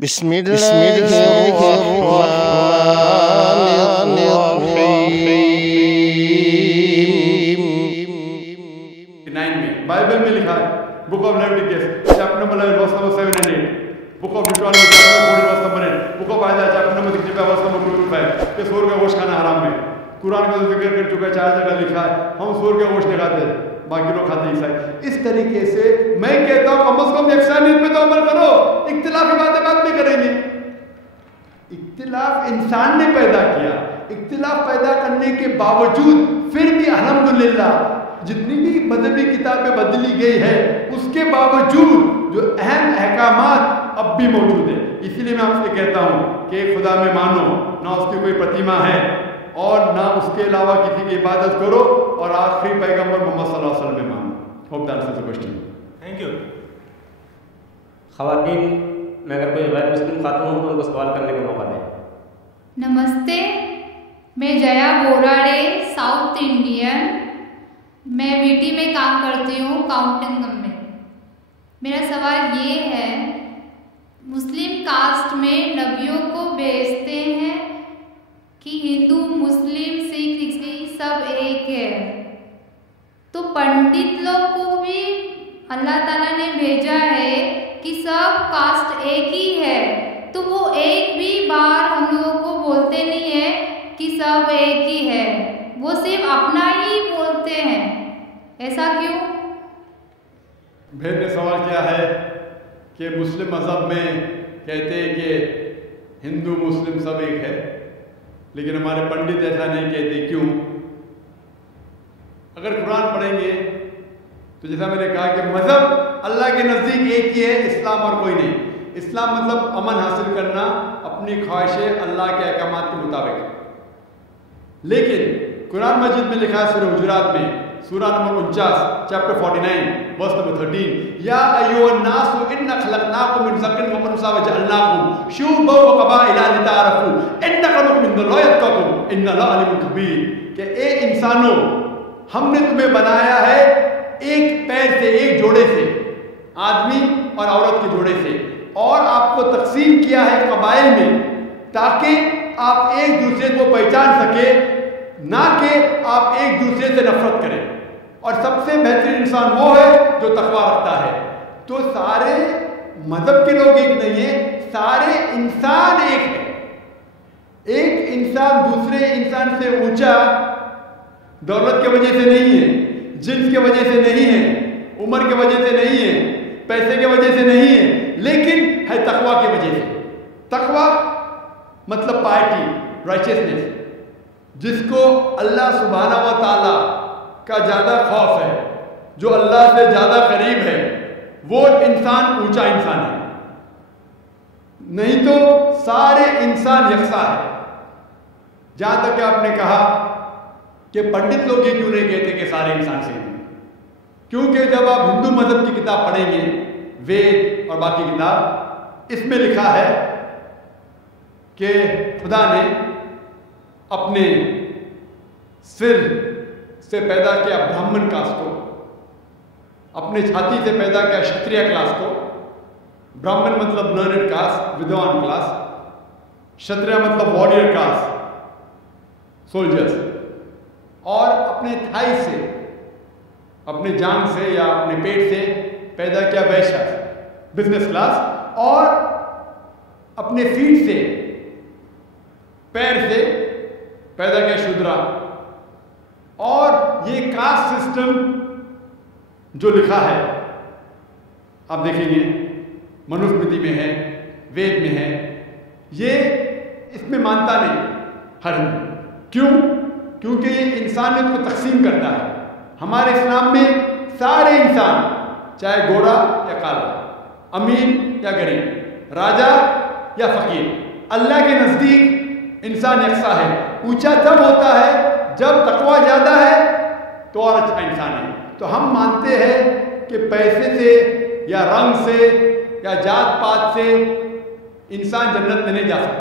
में बाइबल में लिखा है, book of Leviticus chapter number 11 verse number 7 and 8, book of Deuteronomy chapter number 14 verse number 8, book of Isaiah chapter number 65 verse number 2 to 5 कि सूअर का गोश्त खाना हराम है। कुरान का जिक्र कर चुका है, 4 जगह लिखा है हम सूअर का गोश्त नहीं खाते, बाकी लोग खाते ईसाई। इस तरीके से मैं कहता हूँ कम से कम यकसानियत पे तो अमल करो, इख्तिलाफी बातें बाद में करेंगे। इख्तिलाफ इंसान ने पैदा किया, इख्तिलाफ पैदा करने के बावजूद फिर भी अल्हम्दुलिल्लाह जितनी भी मजहबी किताबें बदली गई है उसके बावजूद जो अहम अहकामात अब भी मौजूद है। इसीलिए मैं आपसे कहता हूँ कि खुदा में मानो, ना उसकी कोई प्रतिमा है और ना उसके अलावा किसी की इबादत करो, और आखिरी पैगंबर मोहम्मद सल्लल्लाहु अलैहि वसल्लम में मानो। Hope that answers the question. Thank you. ख़वातीन में अगर कोई गैर मुस्लिम खातून हो तो उनको सवाल करने का मौका दें। नमस्ते, मैं जया बोराड़े, साउथ इंडियन। मैं वीटी में काम करती हूँ, काउंटिंग में। मेरा सवाल ये है, मुस्लिम कास्ट में नबियों को भेजते हैं कि हिंदू मुस्लिम सिख ईसाई सब एक है, तो पंडित लोग को भी अल्लाह ताला ने भेजा है कि सब कास्ट एक ही है, तो वो एक भी बार हम लोगों को बोलते नहीं है कि सब एक ही है, वो सिर्फ अपना ही बोलते हैं, ऐसा क्यों? बहन ने सवाल किया है कि मुस्लिम मज़हब में कहते हैं कि हिंदू मुस्लिम सब एक है, लेकिन हमारे पंडित ऐसा नहीं कहते, क्यों? अगर कुरान पढ़ेंगे तो जैसा मैंने कहा कि मज़हब अल्लाह के नज़दीक एक ही है, इस्लाम और कोई नहीं। इस्लाम मतलब अमन हासिल करना, अपनी ख्वाहिशें अल्लाह के अहकामात के मुताबिक। लेकिन कुरान मजीद में लिखा है सूरह हुजुरात में, सूरा नंबर 49 चैप्टर 49 वर्स नंबर 13, या अय्युहन्नासु इन्ना खलक़नाकुम मिन ज़करिन व उन्सा व जअलनाकुम शुअबन व क़बाइला लितअराफ़ू इन्न अक्रमकुम इंदल्लाहि अत्क़ाकुम इन्नल्लाहा अलीमुन ख़बीर। कि ए इंसानों, हमने तुम्हें बनाया है एक पैर से, एक जोड़े से, आदमी और औरत के जोड़े से, और आपको तकसीम किया है कबाइल में ताकि आप एक दूसरे को पहचान सके, ना कि आप एक दूसरे से नफरत करें। और सबसे बेहतरीन इंसान वो है जो तकवा रखता है। तो सारे मजहब के लोग एक नहीं है, सारे इंसान एक है। एक इंसान दूसरे इंसान से ऊंचा दौलत की वजह से नहीं है, जिन्स की वजह से नहीं है, उम्र की वजह से नहीं है, पैसे की वजह से नहीं है, लेकिन है तकवा की वजह से। तकवा मतलब पार्टी, राइचियसनेस, जिसको अल्लाह सुब्हानहू व तआला का ज़्यादा खौफ है, जो अल्लाह से ज़्यादा करीब है, वो इंसान ऊंचा इंसान है। नहीं तो सारे इंसान यकसा है। जहाँ तक कि आपने कहा कि पंडित लोग ये क्यों नहीं कहते कि सारे इंसान से हैं, क्योंकि जब आप हिंदू मजहब की किताब पढ़ेंगे, वेद और बाकी किताब, इसमें लिखा है कि खुदा ने अपने सिर से पैदा किया ब्राह्मण कास्ट को, अपने छाती से पैदा किया क्षत्रिय क्लास को। ब्राह्मण मतलब लर्नेड कास्ट, विद्वान क्लास, क्षत्रिय मतलब वॉरियर कास्ट, सोल्जर्स, और अपने थाई से, अपने जांग से या अपने पेट से पैदा किया वैश्य, बिजनेस क्लास, और अपने फीट से, पैर से पैदा किया शूद्रा। और ये कास्ट सिस्टम जो लिखा है आप देखेंगे मनुस्मृति में है, वेद में है, ये इसमें मानता नहीं हर हिंदू। क्यों? क्योंकि ये इंसानियत को तकसीम करता है। हमारे इस्लाम में सारे इंसान, चाहे गोरा या काला, अमीर या गरीब, राजा या फकीर, अल्लाह के नज़दीक इंसान यकसा है। ऊंचा तब होता है जब तकवा ज़्यादा है तो और अच्छा इंसान है। तो हम मानते हैं कि पैसे से या रंग से या जात पात से इंसान जन्नत में नहीं जा सकता।